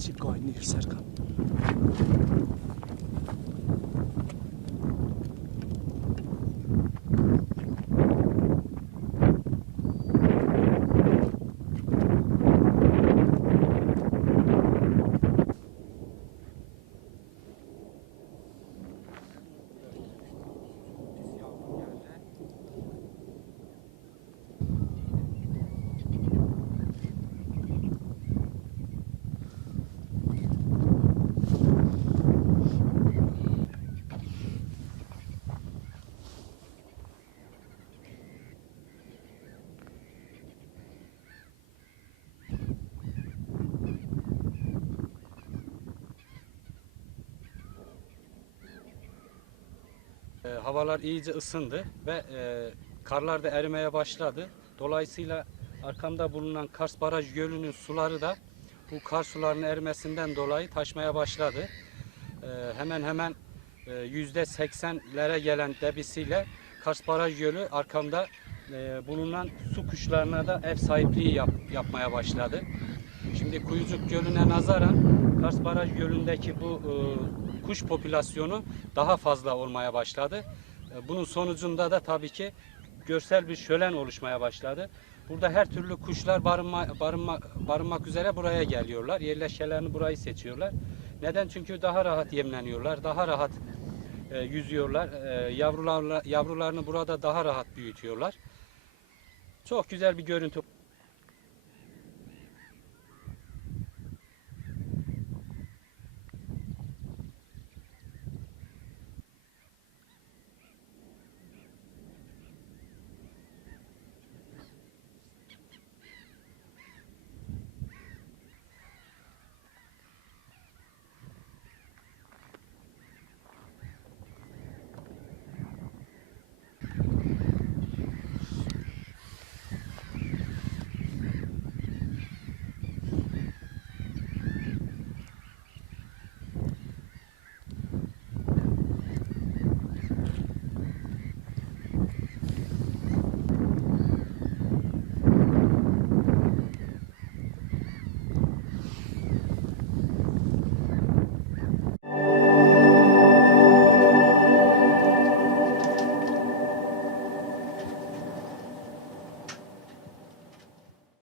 спецификойны сарга. Havalar iyice ısındı ve e, karlar da erimeye başladı. Dolayısıyla arkamda bulunan Kars Baraj Gölü'nün suları da bu kar sularının erimesinden dolayı taşmaya başladı. E, hemen hemen e, yüzde seksenlere gelen debisiyle Kars Baraj Gölü arkamda e, bulunan su kuşlarına da ev sahipliği yap- yapmaya başladı. Şimdi Kuyucuk Gölü'ne nazaran Kars Baraj Gölü'ndeki bu e, kuş popülasyonu daha fazla olmaya başladı. E, bunun sonucunda da tabii ki görsel bir şölen oluşmaya başladı. Burada her türlü kuşlar barınma, barınma, barınmak üzere buraya geliyorlar. Yerleşkelerini burayı seçiyorlar. Neden? Çünkü daha rahat yemleniyorlar, daha rahat e, yüzüyorlar. E, yavrularla, yavrularını burada daha rahat büyütüyorlar. Çok güzel bir görüntü.